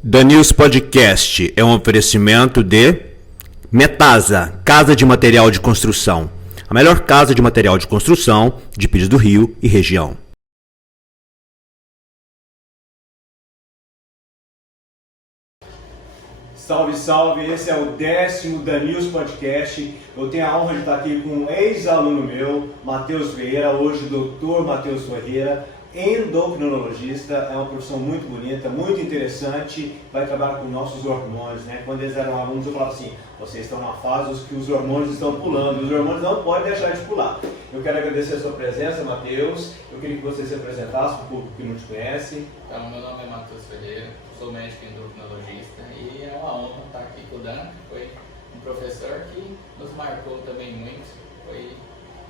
Danils Podcast é um oferecimento de Metasa, Casa de Material de Construção. A melhor casa de material de construção de Pires do Rio e região. Salve, salve! Esse é o 10º Danils Podcast. Eu tenho a honra de estar aqui com um ex-aluno meu, Matheus Ferreira, hoje Dr. Matheus Ferreira, endocrinologista. É uma profissão muito bonita, muito interessante, vai trabalhar com nossos hormônios, né? Quando eles eram alunos eu falava assim, vocês estão numa fase que os hormônios estão pulando, os hormônios não podem deixar de pular. Eu quero agradecer a sua presença, Matheus. Eu queria que você se apresentasse para o público que não te conhece. Então, meu nome é Matheus Ferreira, sou médico endocrinologista e é uma honra estar aqui com o Dan, que foi um professor que nos marcou também muito.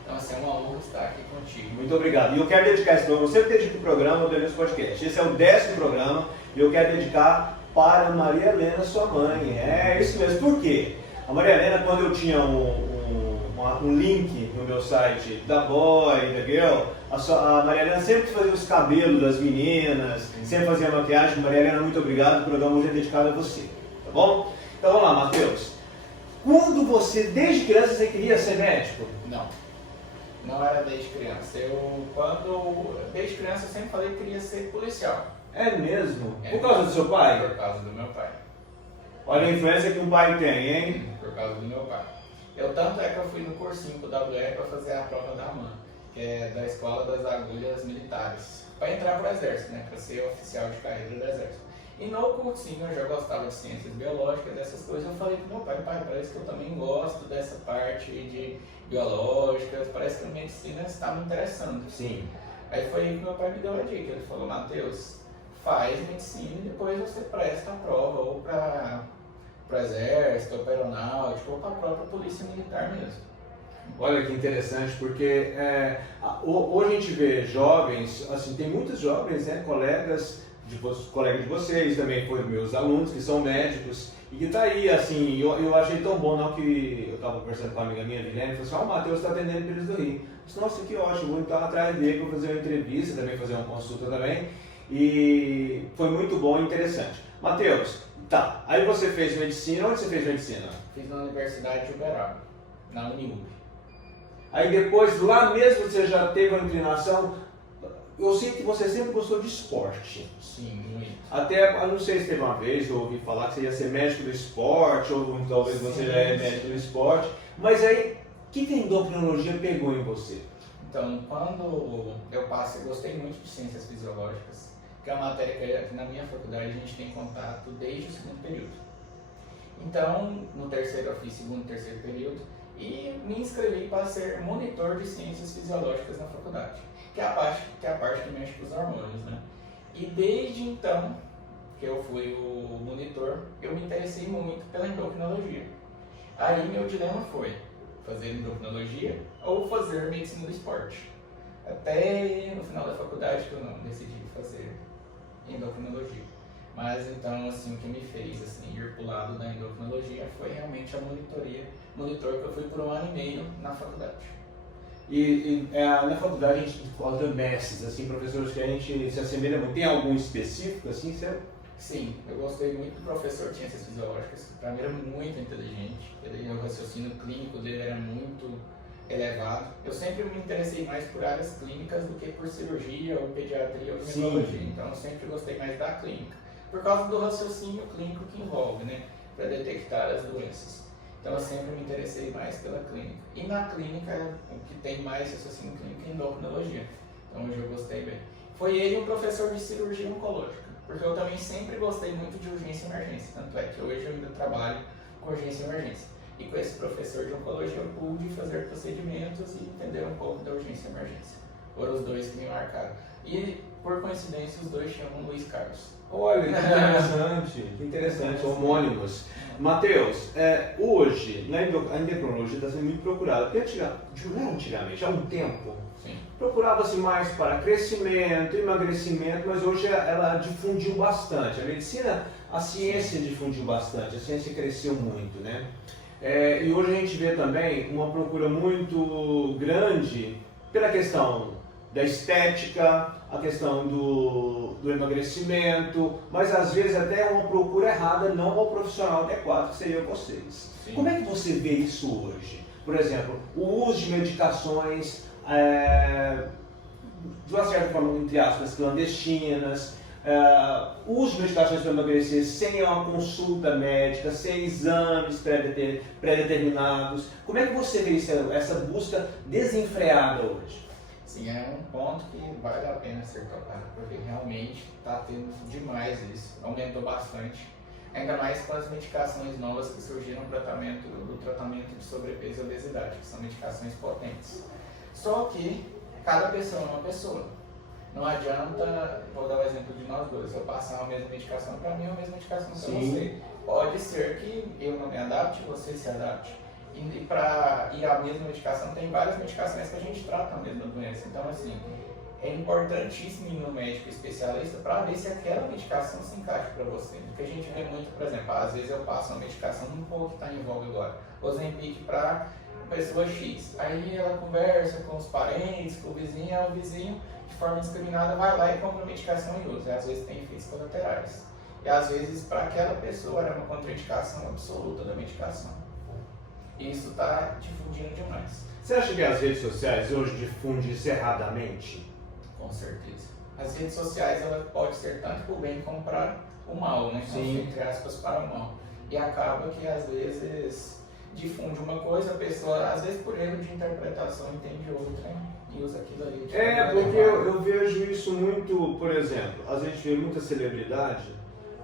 Então, assim, é uma honra estar aqui contigo. Muito obrigado. E eu quero dedicar esse programa, eu sempre dedico o programa ao Danils Podcast. Esse é o 10º programa e eu quero dedicar para a Maria Helena, sua mãe. É isso mesmo. Por quê? A Maria Helena, quando eu tinha um link no meu site da Boy, da Girl, a Maria Helena sempre fazia os cabelos das meninas, sempre fazia maquiagem. Maria Helena, muito obrigado. O programa hoje é dedicado a você. Tá bom? Então vamos lá, Matheus. Quando você, desde criança, você queria ser médico? Não era desde criança. Desde criança eu sempre falei que queria ser policial. É mesmo? Por causa do seu pai? Por causa do meu pai. Olha a influência que um pai tem, hein? Por causa do meu pai. Tanto é que eu fui no cursinho do WR para fazer a prova da AMAN, que é da Escola das Agulhas Militares, para entrar para o Exército, né? Para ser oficial de carreira do Exército. E no cursinho eu já gostava de ciências biológicas, dessas coisas. Eu falei com meu pai, parece que eu também gosto dessa parte de biológicas, parece que a medicina está me interessando. Sim. Aí foi aí que meu pai me deu a dica. Ele falou, Matheus, faz medicina e depois você presta a prova, ou para o Exército, ou para a Aeronáutica, ou para a própria Polícia Militar mesmo. Olha que interessante, porque hoje a gente vê jovens, assim, tem muitos jovens, né, colegas de vocês, também foram meus alunos, que são médicos, e que tá aí, assim, eu achei tão bom, não, que eu estava conversando com uma amiga minha, Vilene, e falou assim, o Matheus está atendendo Pires do Rio. Eu disse, nossa, que ótimo, vou então atrás dele, vou fazer uma entrevista, também fazer uma consulta também, e foi muito bom e interessante. Matheus, tá, aí você fez medicina, onde você fez medicina? Fiz na Universidade de Uberaba, na Uniub. Aí depois, lá mesmo, você já teve uma inclinação. Eu sei que você sempre gostou de esporte. Sim, muito. Até, eu não sei se teve uma vez, eu ouvi falar que você ia ser médico do esporte, ou talvez você já é médico do esporte. Mas aí, o que a endocrinologia pegou em você? Então, quando eu gostei muito de ciências fisiológicas, que é uma matéria que na minha faculdade a gente tem contato desde o segundo período. Então, no terceiro eu fiz segundo e terceiro período e me inscrevi para ser monitor de ciências fisiológicas na faculdade, que é a parte que mexe com os hormônios, né? E desde então que eu fui o monitor, eu me interessei muito pela endocrinologia. Aí meu dilema foi fazer endocrinologia ou fazer medicina do esporte. Até no final da faculdade que eu não decidi fazer endocrinologia. Mas então, assim, o que me fez assim, ir para o lado da endocrinologia foi realmente a monitor que eu fui por 1 ano e meio na faculdade. Na faculdade a gente fala de mestres, assim, professores que a gente se assemelha muito. Tem algum específico, assim, certo? Sim, eu gostei muito do professor de ciências fisiológicas, que para mim era muito inteligente. O raciocínio clínico dele era muito elevado. Eu sempre me interessei mais por áreas clínicas do que por cirurgia, ou pediatria, ou ginecologia. Então eu sempre gostei mais da clínica, por causa do raciocínio clínico que envolve, né, para detectar as doenças. Então eu sempre me interessei mais pela clínica. E na clínica, o que tem mais raciocínio clínico é endocrinologia. Então hoje eu gostei bem. Foi ele um professor de cirurgia oncológica, porque eu também sempre gostei muito de urgência e emergência. Tanto é que hoje eu ainda trabalho com urgência e emergência. E com esse professor de oncologia eu pude fazer procedimentos e entender um pouco da urgência e emergência. Foram os dois que me marcaram. E, por coincidência, os dois chamam Luiz Carlos. Olha, que interessante, homônimos. Matheus, hoje, a endocrinologia está sendo muito procurada, porque antigamente, há um tempo, Sim. Procurava-se mais para crescimento, emagrecimento, mas hoje ela difundiu bastante. A medicina, a ciência difundiu bastante, a ciência cresceu muito, né? E hoje a gente vê também uma procura muito grande pela questão da estética, a questão do emagrecimento, mas às vezes até uma procura errada, não ao profissional adequado, que seria vocês. Sim. Como é que você vê isso hoje? Por exemplo, o uso de medicações, de uma certa forma, entre aspas, clandestinas, o uso de medicações para emagrecer sem uma consulta médica, sem exames pré-determinados. Como é que você vê essa busca desenfreada hoje? Sim, é um ponto que vale a pena ser tocado, porque realmente está tendo demais isso, aumentou bastante. Ainda mais com as medicações novas que surgiram no tratamento de sobrepeso e obesidade, que são medicações potentes. Só que cada pessoa é uma pessoa. Não adianta, vou dar o exemplo de nós dois, eu passar a mesma medicação para mim ou a mesma medicação para você. Pode ser que eu não me adapte, você se adapte. E a mesma medicação, tem várias medicações que a gente trata a mesma doença. Então, assim, é importantíssimo ir no médico especialista para ver se aquela medicação se encaixa para você. Porque a gente vê muito, por exemplo, às vezes eu passo uma medicação, um pouco que está em voga agora, Ozempic para pessoa X. Aí ela conversa com os parentes, com o vizinho, de forma indiscriminada, vai lá e compra a medicação e usa. E às vezes tem efeitos colaterais. E às vezes para aquela pessoa era uma contraindicação absoluta da medicação. E isso está difundindo demais. Você acha que as redes sociais hoje difundem isso erradamente? Com certeza. As redes sociais, ela pode ser tanto para o bem como para o mal, né? Sim. Entre aspas, para o mal. E acaba que às vezes difunde uma coisa, a pessoa, às vezes por erro de interpretação, entende outra e usa aquilo ali. Porque eu vejo isso muito, por exemplo, a gente vê muita celebridade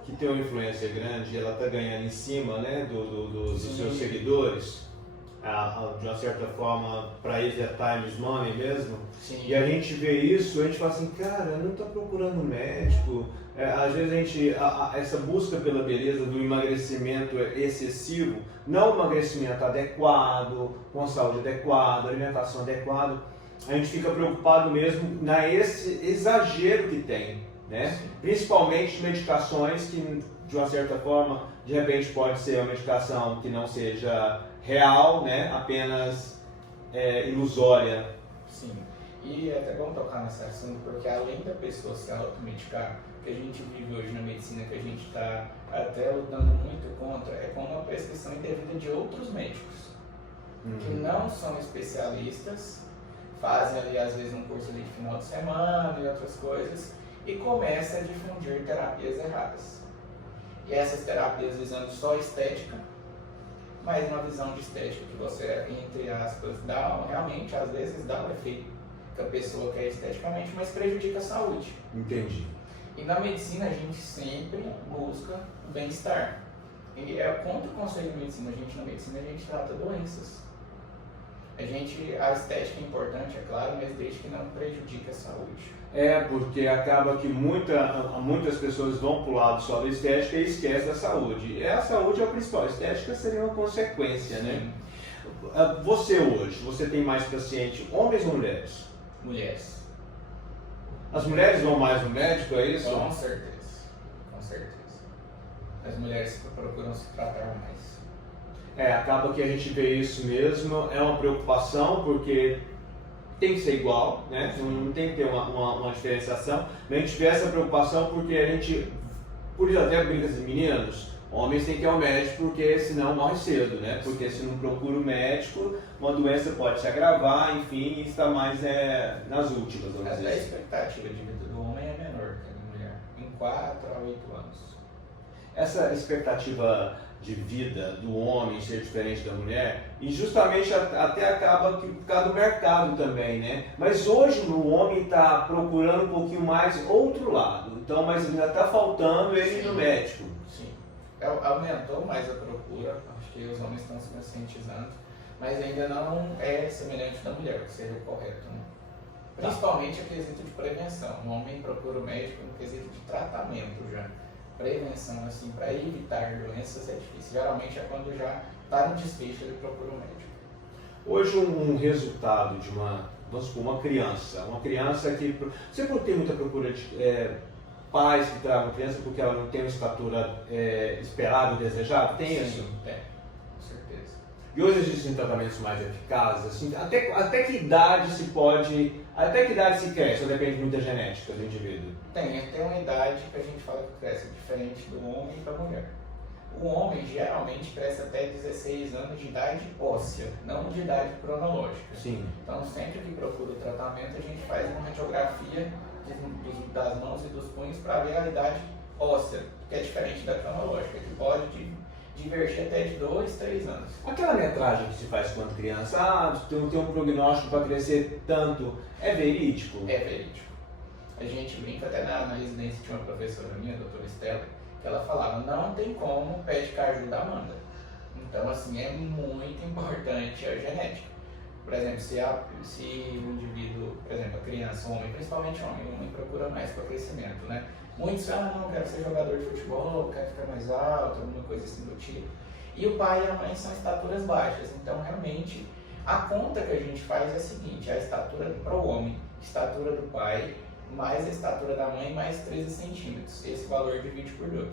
que tem uma influência grande e ela está ganhando em cima, né, dos seus seguidores, de uma certa forma, para eles é times money mesmo. Sim. E a gente vê isso, a gente fala assim, cara, não está procurando médico. Às vezes essa busca pela beleza do emagrecimento excessivo, não o emagrecimento adequado, com saúde adequada, alimentação adequada, a gente fica preocupado mesmo nesse exagero que tem, né? Principalmente medicações que, de uma certa forma, de repente pode ser uma medicação que não seja real, né? Apenas ilusória. Sim. E é até bom tocar nesse assunto, porque além da pessoa se automedicar, que a gente vive hoje na medicina, que a gente está até lutando muito contra, é com uma prescrição indevida de outros médicos, que não são especialistas, fazem ali às vezes um curso ali de final de semana e outras coisas, e começa a difundir terapias erradas. E essas terapias visando só estética, mas uma visão de estética que você, entre aspas, realmente às vezes dá o efeito que a pessoa quer esteticamente, mas prejudica a saúde. Entendi. E na medicina a gente sempre busca o bem-estar. E é contra o conceito de medicina. Na medicina a gente trata doenças. A estética é importante, é claro, mas desde que não prejudique a saúde. Porque acaba que muitas pessoas vão para o lado só da estética e esquecem da saúde. E a saúde é o principal, a estética seria uma consequência, né? Você hoje, você tem mais paciente, homens ou mulheres? Mulheres. As mulheres vão mais no médico, é isso? Com certeza, com certeza. As mulheres procuram se tratar mais. Acaba que a gente vê isso mesmo, é uma preocupação, porque tem que ser igual, né? Não tem que ter uma diferenciação, mas a gente vê essa preocupação porque a gente, por isso até brinca assim, meninos, homens têm que ir ao médico porque senão morre cedo, né? Porque se não procura o médico, uma doença pode se agravar, enfim, e está mais nas últimas, vamos dizer A assim. expectativa de vida do homem é menor que a da mulher, em 4 a 8 anos. Essa expectativa de vida do homem ser diferente da mulher, e justamente até acaba que por causa do mercado também, né? Mas hoje o homem está procurando um pouquinho mais outro lado, então, mas ainda está faltando ele ir no médico. Sim, aumentou mais a procura, acho que os homens estão se conscientizando, mas ainda não é semelhante da mulher, que seja o correto, né? Principalmente o quesito de prevenção. O homem procura o médico no quesito de tratamento já. Prevenção, assim, para evitar doenças é difícil. Geralmente é quando já está no desfecho ele procura o médico. Hoje um resultado de vamos supor, uma criança que... Você tem muita procura de pais que tragam criança porque ela não tem uma estatura esperada ou desejada? Tem isso? Tem, com certeza. E hoje existem tratamentos mais eficazes, assim, até que idade se pode, até que idade se cresce, ou depende muito da genética do indivíduo? Tem uma idade que a gente fala que cresce diferente do homem e da mulher. O homem geralmente cresce até 16 anos de idade óssea, não de idade cronológica. Sim. Então, sempre que procura o tratamento, a gente faz uma radiografia das mãos e dos punhos para ver a idade óssea, que é diferente da cronológica, que pode divergir até de 2, 3 anos. Aquela metragem que se faz quando criança, tem um prognóstico para crescer tanto, é verídico? É verídico. A gente brinca até na residência, tinha uma professora minha, a doutora Estela, que ela falava, não tem como o pé de caju da Amanda. Então, assim, é muito importante a genética. Por exemplo, se o indivíduo, por exemplo, a criança, homem, principalmente homem procura mais para crescimento, né? Muitos falam, não, quero ser jogador de futebol, quero ficar mais alto, alguma coisa assim do tipo. E o pai e a mãe são estaturas baixas, então realmente a conta que a gente faz é a seguinte, a estatura para o homem, estatura do pai, mais a estatura da mãe, mais 13 centímetros, esse valor divide por 2.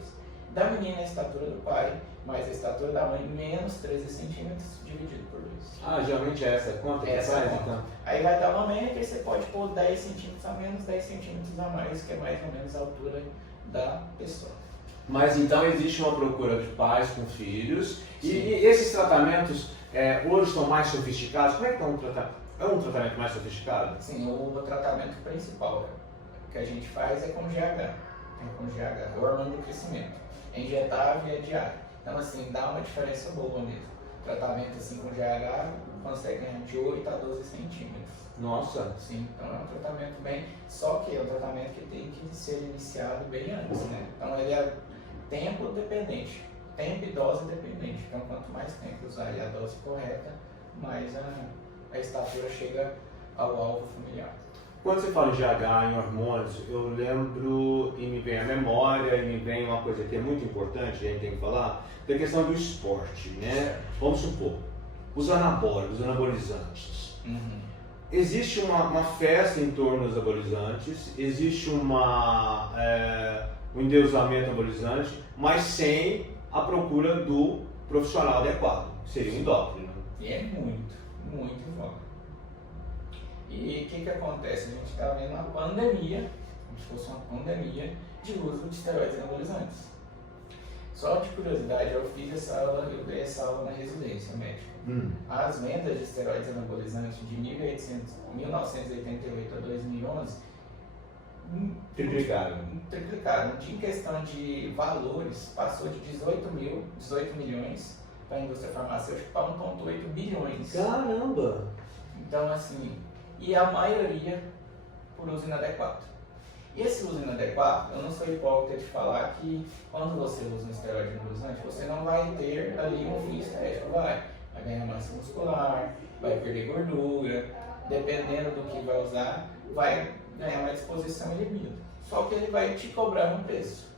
Da menina, a estatura do pai, mais a estatura da mãe, menos 13 centímetros, dividido por 2. Ah, geralmente é essa a conta que Essa faz, conta. então? Aí vai dar uma média e você pode pôr 10 centímetros a menos, 10 centímetros a mais, que é mais ou menos a altura da pessoa. Mas então existe uma procura de pais com filhos, e esses tratamentos hoje estão mais sofisticados? Como é que é um tratamento? É um tratamento mais sofisticado? Sim, o tratamento principal que a gente faz é com GH. É o hormônio do crescimento. É injetável e é diário. Então, assim, dá uma diferença boa mesmo. Tratamento assim com GH consegue ganhar de 8 a 12 centímetros. Nossa! Sim, então é um tratamento bem. Só que é um tratamento que tem que ser iniciado bem antes, né? Então ele é tempo dependente, tempo e dose dependente. Então quanto mais tempo usar a dose correta, mais a estatura chega ao alvo familiar. Quando você fala em GH, em hormônios, eu lembro e me vem a memória, e me vem uma coisa que é muito importante, a gente tem que falar, da questão do esporte, né? Vamos supor, os anabólicos, os anabolizantes. Existe uma festa em torno dos anabolizantes, existe um endeusamento anabolizante, mas sem a procura do profissional adequado, que seria o endócrino. E é muito em voga. E o que acontece? A gente está vendo uma pandemia, como se fosse uma pandemia, de uso de esteroides anabolizantes. Só de curiosidade, eu dei essa aula na residência médica. As vendas de esteroides anabolizantes de 1988 a 2011 Triplicaram. Em questão de valores, passou de 18 milhões para a indústria farmacêutica para 1,8 bilhões. Caramba! Então, assim, e a maioria por uso inadequado. E esse uso inadequado, eu não sou hipócrita de falar que quando você usa um esteroide anabolizante, você não vai ter ali um fim estético, vai ganhar massa muscular, vai perder gordura, dependendo do que vai usar, vai ganhar uma disposição e libido. Só que ele vai te cobrar um preço.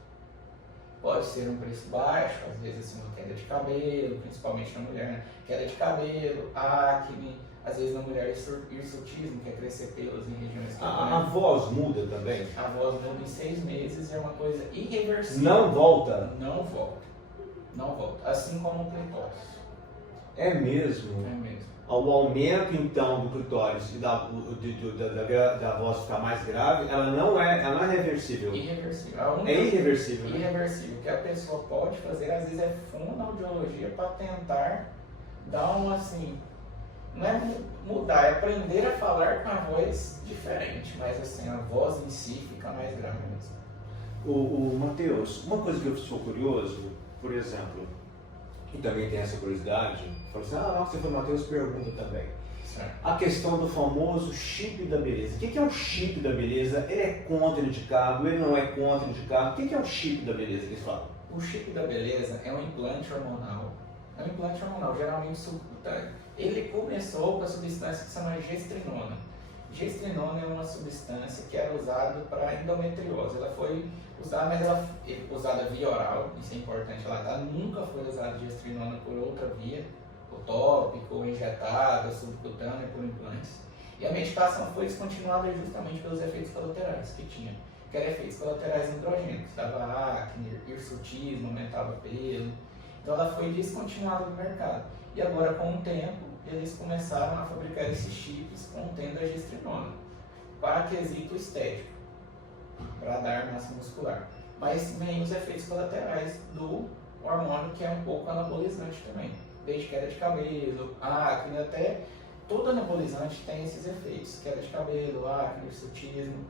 Pode ser um preço baixo, às vezes assim, uma queda de cabelo, principalmente na mulher, né? Queda de cabelo, acne, às vezes na mulher hirsutismo, que é crescer pelos em regiões que A voz muda também? a voz muda em 6 meses e é uma coisa irreversível. Não volta? Não volta. Não volta. Assim como o clitóris. É mesmo? É mesmo. O aumento então do clitóris e da voz ficar mais grave, ela não é reversível. Irreversível. A única É irreversível, né? irreversível que a pessoa pode fazer, às vezes, é fonoaudiologia para tentar dar uma assim. Não é mudar, é aprender a falar com a voz diferente, mas assim, a voz em si fica mais grave mesmo. O Matheus, uma coisa que eu sou curioso, por exemplo, e também tem essa curiosidade, fala assim, não, você foi o Matheus, pergunta também. Certo. A questão do famoso chip da beleza. O que é o chip da beleza? Ele é contraindicado, ele não é contraindicado? O que é o chip da beleza que eles falam? O chip da beleza é um implante hormonal. É um implante hormonal, geralmente subcutâneo. Ele começou com a substância que se chama gestrinona. Gestrinona é uma substância que era usada para endometriose. Ela foi usada, mas ela usada via oral, isso é importante ela tá? Nunca foi usada gestrinona por outra via, ou tópico, ou injetada, subcutânea, por implantes. E a medicação foi descontinuada justamente pelos efeitos colaterais que tinha. Que eram efeitos colaterais androgênicos, dava acne, hirsutismo, aumentava pelo. Então ela foi descontinuada do mercado. E agora, com o tempo, eles começaram a fabricar esses chips contendo a gestrinona para quesito estético, para dar massa muscular. Mas vem os efeitos colaterais do hormônio, que é um pouco anabolizante também, desde queda de cabelo, acne, até todo anabolizante tem esses efeitos, queda de cabelo, acne, hirsutismo.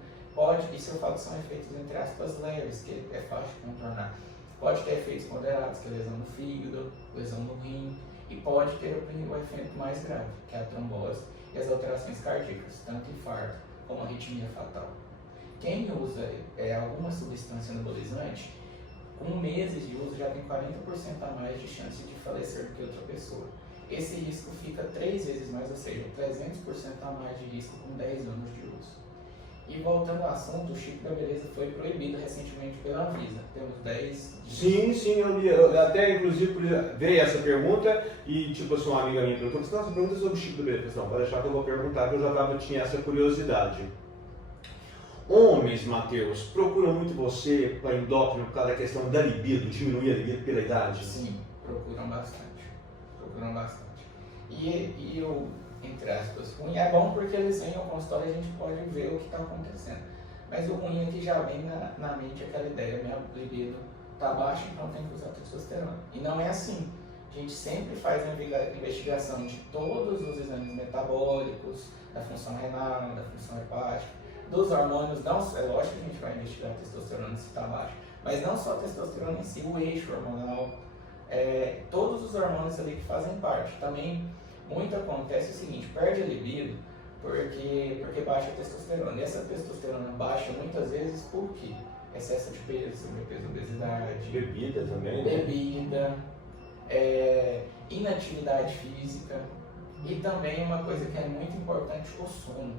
Isso eu falo que são efeitos entre aspas leves, que é fácil de contornar. Pode ter efeitos moderados, que é lesão no fígado, lesão no rim, e pode ter o efeito mais grave, que é a trombose e as alterações cardíacas, tanto infarto como arritmia fatal. Quem usa alguma substância anabolizante, com meses de uso já tem 40% a mais de chance de falecer do que outra pessoa. Esse risco fica 3 vezes mais, ou seja, 300% a mais de risco com 10 anos de uso. E voltando ao assunto, o chip da beleza foi proibido recentemente pela Anvisa. Temos 10... Sim, eu até inclusive veio essa pergunta e tipo assim, uma amiga minha perguntou, nossa, pergunta sobre o chip da beleza. Não, pode deixar que eu vou perguntar, que eu já tinha essa curiosidade. Homens, Matheus, procuram muito você para endócrino por causa da questão da libido, diminuir a libido pela idade? Sim, procuram bastante. E eu, entre aspas, ruim é bom porque eles vêm ao consultório e a gente pode ver o que está acontecendo. Mas o ruim é que já vem na mente aquela ideia, minha libido está baixa, então tem que usar testosterona. E não é assim. A gente sempre faz uma investigação de todos os exames metabólicos, da função renal, da função hepática, dos hormônios. Não, é lógico que a gente vai investigar a testosterona se está baixa, mas não só a testosterona em si, o eixo hormonal, todos os hormônios ali que fazem parte. Também muito acontece o seguinte, perde a libido porque baixa a testosterona. E essa testosterona baixa muitas vezes por quê? Excesso de peso, sobrepeso, obesidade. Bebida também, né? Bebida, inatividade física e também uma coisa que é muito importante, o sono.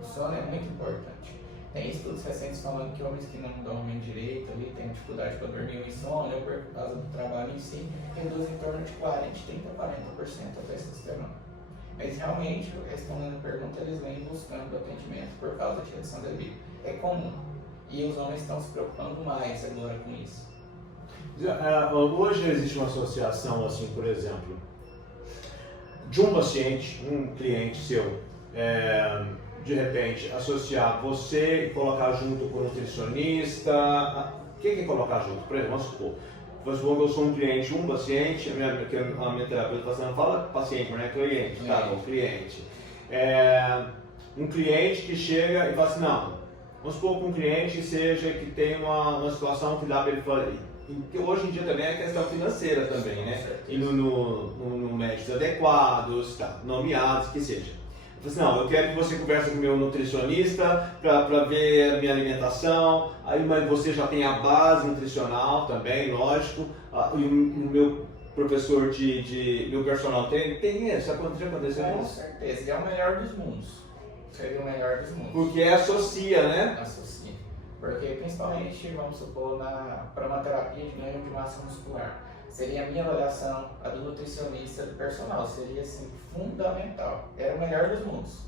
O sono é muito importante. Tem estudos recentes falando que homens que não dormem direito, ali, têm dificuldade para dormir, o insônia ou por causa do trabalho em si, reduz em torno de 30 a 40% a testosterona. Mas realmente, respondendo a pergunta, eles vêm buscando atendimento por causa de redução da libido. É comum. E os homens estão se preocupando mais agora com isso. Hoje existe uma associação, assim, por exemplo, de um paciente, um cliente seu, de repente associar você e colocar junto com o nutricionista. O que é colocar junto? Por exemplo, vamos supor que eu sou um cliente, um paciente, a minha terapeuta não fala paciente, mas não é cliente, tá bom, cliente. Um cliente que chega e fala assim, não, vamos supor que um cliente seja que tem uma situação que dá para ele fazer. Que hoje em dia também é questão financeira também, né? E no médicos adequados, nomeados, que seja. Eu falei assim, não, eu quero que você converse com o meu nutricionista para ver a minha alimentação, aí mas você já tem a base nutricional também, lógico, e o meu professor meu personal tem isso, já aconteceu com certeza, e é o melhor dos mundos. Seria o melhor dos mundos. Porque associa, né? Associa. Porque principalmente, vamos supor, para uma terapia de ganho de massa muscular, seria a minha avaliação, a do nutricionista, do personal, seria assim, fundamental. Era o melhor dos mundos.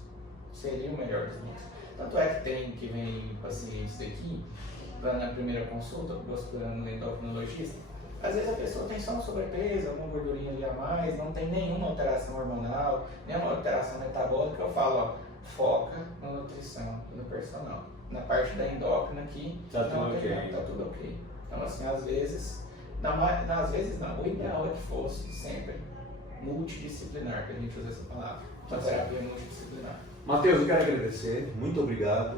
Seria o melhor dos mundos. Tanto é que vem pacientes aqui, na primeira consulta, buscando um endocrinologista, às vezes a pessoa tem só um sobrepeso, alguma gordurinha ali a mais, não tem nenhuma alteração hormonal, nenhuma alteração metabólica. Eu falo, foca na nutrição e no personal. Na parte da endócrina aqui, tá tudo ok. Então, assim, às vezes não, o ideal é que fosse sempre multidisciplinar, que a gente usa essa palavra, uma terapia multidisciplinar. Matheus, eu quero agradecer, muito obrigado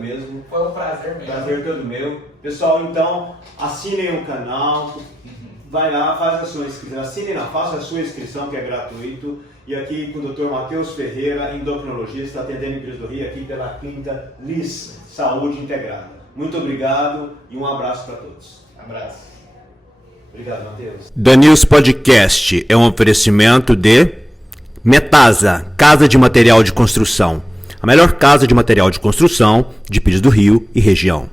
mesmo. Foi um prazer mesmo. Prazer todo meu. Pessoal, então, assinem o canal, vai lá, faz a sua inscrição, faça a sua inscrição, que é gratuito. E aqui com o Dr. Matheus Ferreira, endocrinologista, atendendo em Pires do Rio, aqui pela Clínica LIS Saúde Integrada. Muito obrigado e um abraço para todos. Abraço. Obrigado, Matheus. Danils Podcast é um oferecimento de Metasa, Casa de Material de Construção. A melhor casa de material de construção de Pires do Rio e região.